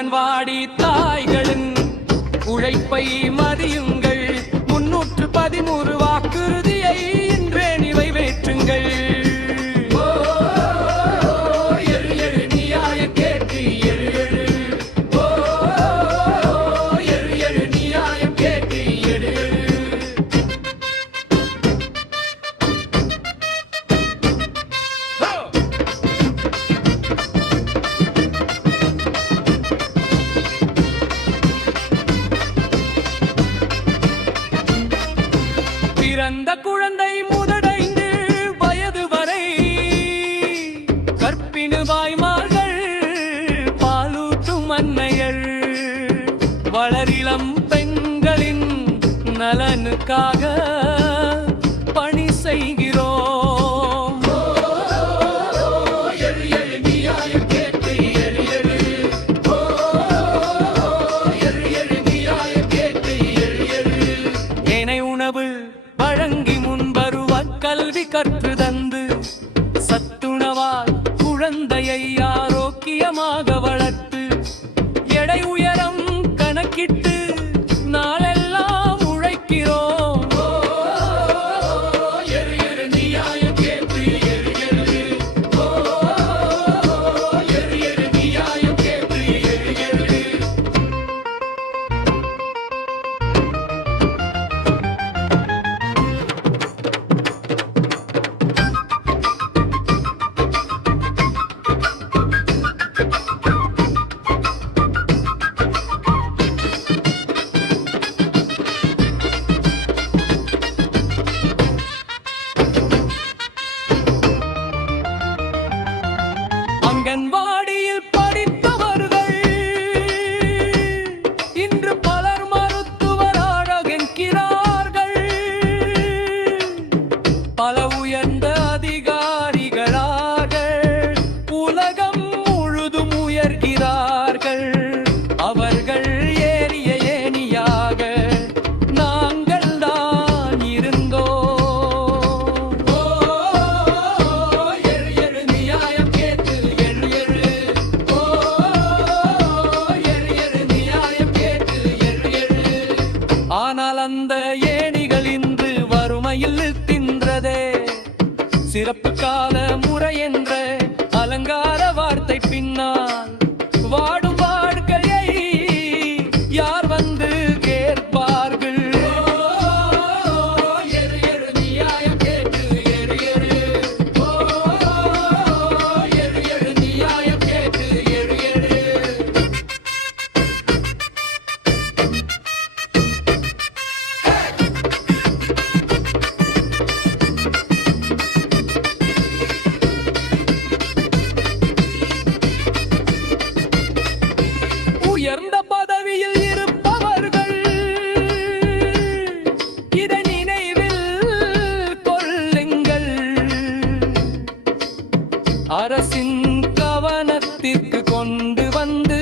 அங்கன்வாடி தாய்களின் உழைப்பை மதியுங்கள். 313 வாக்குறுதியை இன்றே நிறைவேற்றுங்கள். பிறந்த குழந்தை முதடைந்து வயது வரை கற்பிணி வாய்மார்கள் பாலூட்டும் அன்னையர் வளரிளம் பெண்களின் நலனுக்காக பணி செய்கிறோம். உணவு வழங்கி முன்வருவ கல்வி கற்று தந்து சத்துணவால் குழந்தையை ஆரோக்கியமாக வளர்த்து எடை உயரம் கணக்கிட்டு நாளெல்லாம் உழைக்கிறோம். அங்கன்வாடியில் படித்தவர்கள் இன்று பலர் மருத்துவராகிறார்கள். பல உயர்ந்த அதிகாரிகளாக உலகம் முழுதும் உயர்கிறார்கள். அவர்கள் ஏறிய ஏணியாக நாங்கள் தான் இருந்தோம். ஆனால் அந்த ஏணிகள் இன்று வறுமையில் தின்றதே. சிறப்பு கால முறை என்ற அலங்கார வார்த்தை பின்னால் வாடும் வாழ்க்கையை யார் வந்து கேட்பார்கள்? உயர்ந்த பதவியில் இருப்பவர்கள் இதை நினைவில் கொள்ளுங்கள். அரசின் கவனத்திற்கு கொண்டு வந்து